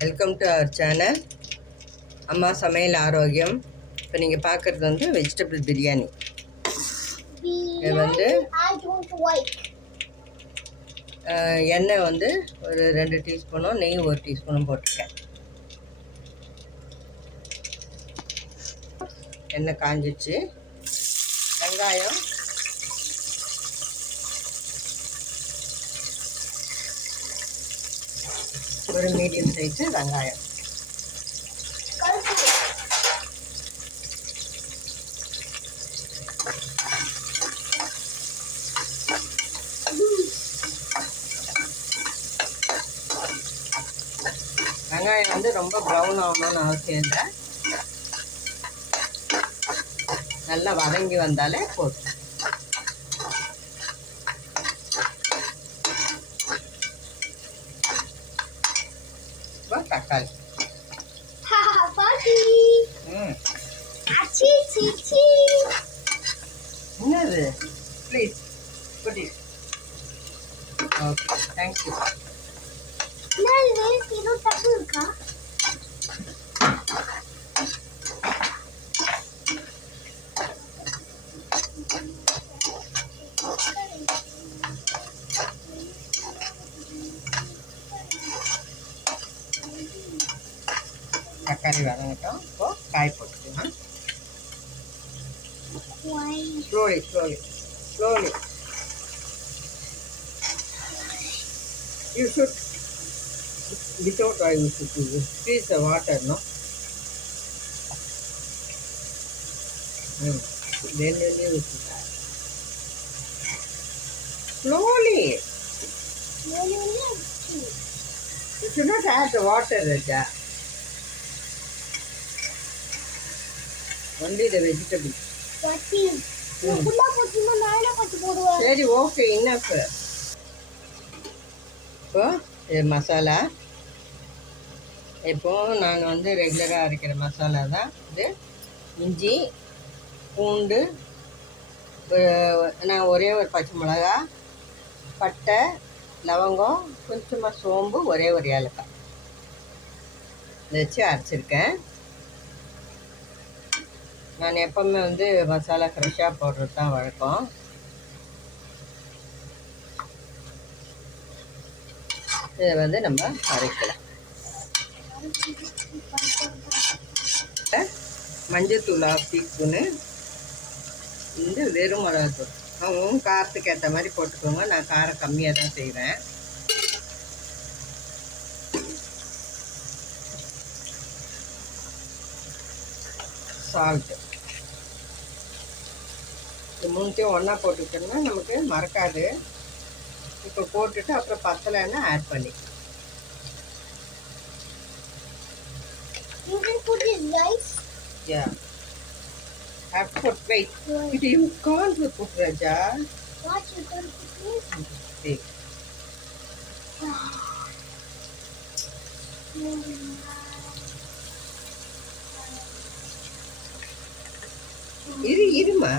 Welcome to our channel அம்மா சமையல் ஆரோக்கியம் இப்போ நீங்கள் பார்க்குறது வந்து வெஜிடபிள் பிரியாணி இது வந்து எண்ணெய் வந்து ஒரு ரெண்டு டீஸ்பூனும் நெய் ஒரு டீஸ்பூனும் போட்டிருக்கேன். எண்ணெய் காஞ்சிச்சு. வெங்காயம் ஒரு மீடியம் சைஸு வெங்காயம். வெங்காயம் வந்து ரொம்ப ப்ரௌன் ஆகணும்னு அவசியம் இல்லை. நல்லா வதங்கி வந்தாலே போதும் இப்போ தக்காளி Haha, பாட்டி. ம் அச்சி, சி, சி. என்னது ப்ளீஸ் குட்டி ஓகே தேங்க்யூ என்னது? இது தப்பு இருக்கா? Slowly, slowly, slowly. You should slowly slowly slowly you without oil you should use. Freeze the water, no? Hmm. Then you leave it. Slowly. Slowly. You should not add the water, Raja. மேல போட்டு. போடுவேன். சரி okay enough இப்போ இது மசாலா. இப்போ நான் வந்து ரெகுலராக அரைக்கிற மசாலா தான் இது. இஞ்சி பூண்டு நான் ஒரே ஒரு பச்சை மிளகா பட்டை லவங்கம் கொஞ்சமாக சோம்பு ஒரே ஒரு ஏலக்காய். இதை வச்சு அரைச்சிருக்கேன். நான் எப்போவுமே வந்து மசாலா ஃப்ரெஷ்ஷாக போடுறது தான் வழக்கம். இதை வந்து நம்ம அரைக்கலாம். மஞ்சத்தூள் ஆஃப் டீஸ்பூனு இந்த வெறும் மிளகாத்தூள். அவங்க காரத்துக்கு ஏற்ற மாதிரி போட்டுக்கோங்க. நான் காரம் கம்மியாக தான் செய்வேன். சால்ட்டு இது மூணுத்தையும் ஒன்றா போட்டுக்கிட்டோம்னா நமக்கு மறக்காது இப்போ போட்டுட்டு அப்புறம் பத்தலைன்னா ஆட் பண்ணி You can put this rice. Yeah have to put wait it you can't put raja What you can put this? see இரு இருமா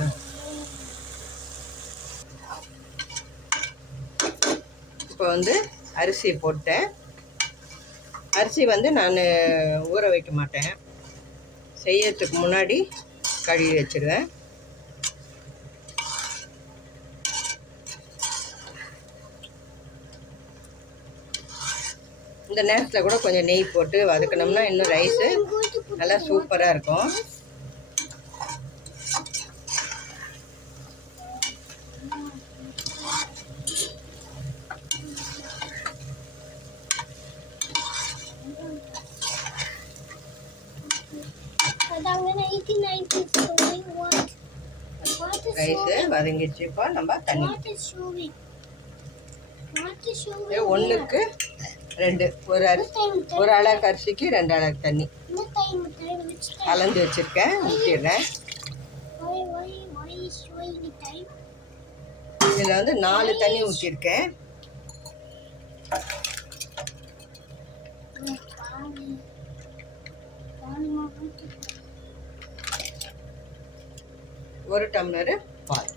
வந்து அரிசி போட்டேன். அரிசி வந்து நான் ஊற வைக்க மாட்டேன். செய்யறதுக்கு முன்னாடி கழுவி வச்சுருவேன். இந்த நேரத்தில் கூட கொஞ்சம் நெய் போட்டு வதக்கினோம்னா இன்னும் ரைஸு நல்லா சூப்பராக இருக்கும். ரைஸு? வதங்கிச்சு இப்போ நம்ம தண்ணி ஒன்றுக்கு ரெண்டு ஒரு? ஒரு அழகு அரிசிக்கு ரெண்டு அழகு தண்ணி? கலந்து வச்சுருக்கேன் ஊற்றிடுறேன்? இதில் வந்து நாலு தண்ணி ஊற்றிருக்கேன் ஒரு டம்ளரு பால்.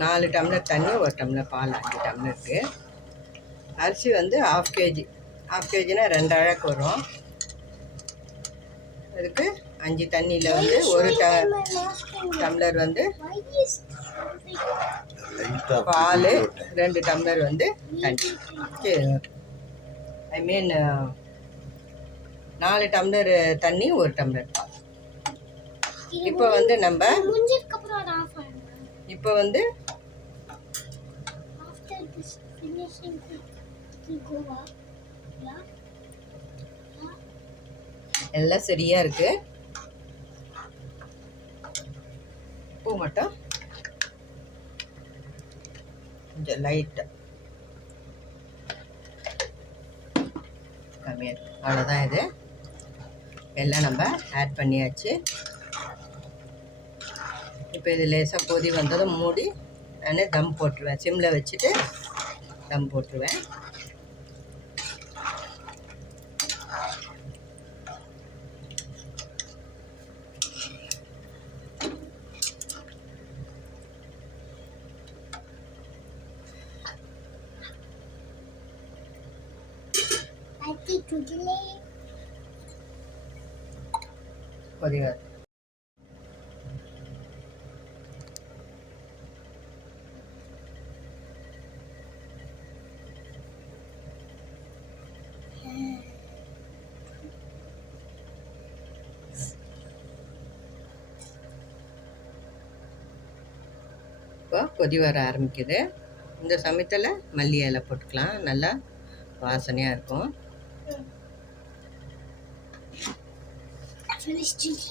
நாலு டம்ளர் தண்ணி ஒரு டம்ளர் பால் அஞ்சு டம்ளருக்கு. அரிசி வந்து ஆஃப் கேஜி ஆஃப் கேஜினா ரெண்டு அழகு வரும். அதுக்கு அஞ்சு தண்ணியில் வந்து ஒரு ட டம்ளர் வந்து பால் ரெண்டு டம்ளர் வந்து தண்ணி. ஐ மீன் நாலு டம்ளர் தண்ணி ஒரு டம்ளர் பால். இப்போ வந்து நம்ம இப்போ வந்து எல்லாம் சரியாக இருக்குது பூ மட்டும் கொஞ்சம் லைட்டாக கம்மியாக அவ்வளோதான் இது. எல்லாம் நம்ம ஆட் பண்ணியாச்சு. இப்போ இது லேசாக கொதி வந்ததும் மூடி நான் தம் போட்டுருவேன். சிம்மில் வச்சுட்டு தம் போட்டுருவேன். கொதி வர இப்போ கொதி வர ஆரம்பிக்குது. இந்த சமயத்தில் மல்லி இலை போட்டுக்கலாம். நல்லா வாசனையாக இருக்கும். Finish chili.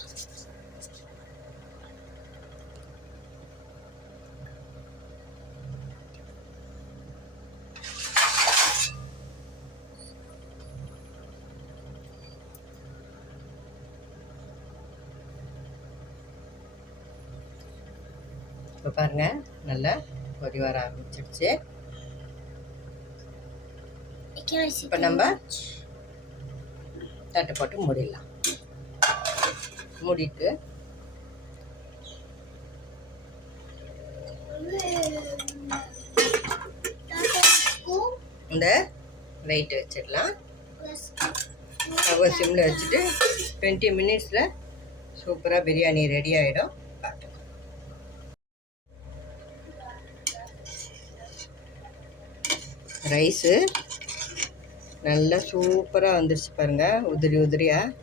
இப்போ பாருங்கள் நல்லா கொதி வர ஆரம்பிச்சிடுச்சு Can I sit இப்போ நம்ம தட்டு போட்டு மூடிடலாம் மூடிட்டு இந்த லைட் வச்சிடலாம். அவர் சிம்மில் வச்சுட்டு டுவெண்ட்டி மினிட்ஸில் சூப்பராக பிரியாணி ரெடி ஆகிடும் பார்க்கலாம் ரைஸு நல்லா சூப்பராக வந்துருச்சு பாருங்கள் உதிரி உதிரியாக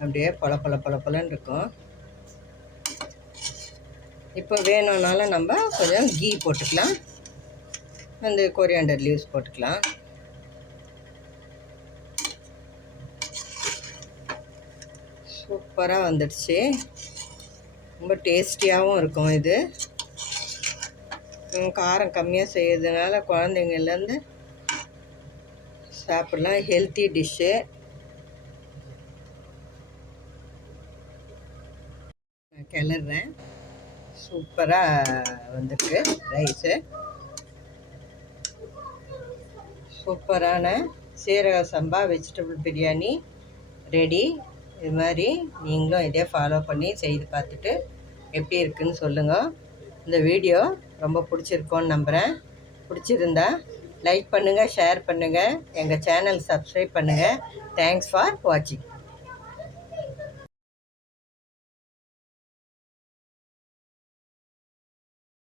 அப்படியே பல பல பல பலன்னு இருக்கும். இப்போ வேணும்னாலும் நம்ம கொஞ்சம் கீ போட்டுக்கலாம். அந்த கொரியாண்டர் லீவ்ஸ் போட்டுக்கலாம். சூப்பராக வந்துடுச்சு. ரொம்ப டேஸ்டியாகவும் இருக்கும் இது. காரம் கம்மியாக செய்யறதுனால குழந்தைங்கள்லேருந்து சாப்பிடலாம். ஹெல்த்தி டிஷ்ஷு கிளறேன். சூப்பராக வந்திருக்கு ரைஸு. சூப்பரான சீரக சம்பா வெஜிடபிள் பிரியாணி ரெடி. இது மாதிரி நீங்களும் இதே ஃபாலோ பண்ணி செய்து பார்த்துட்டு எப்படி இருக்குன்னு சொல்லுங்கள் இந்த வீடியோ ரொம்ப பிடிச்சிருக்கோன்னு நம்புகிறேன் பிடிச்சிருந்தா லைக் பண்ணுங்கள் ஷேர் பண்ணுங்கள் எங்கள் சேனல் சப்ஸ்கிரைப் பண்ணுங்கள் தேங்க்ஸ் ஃபார் வாட்சிங்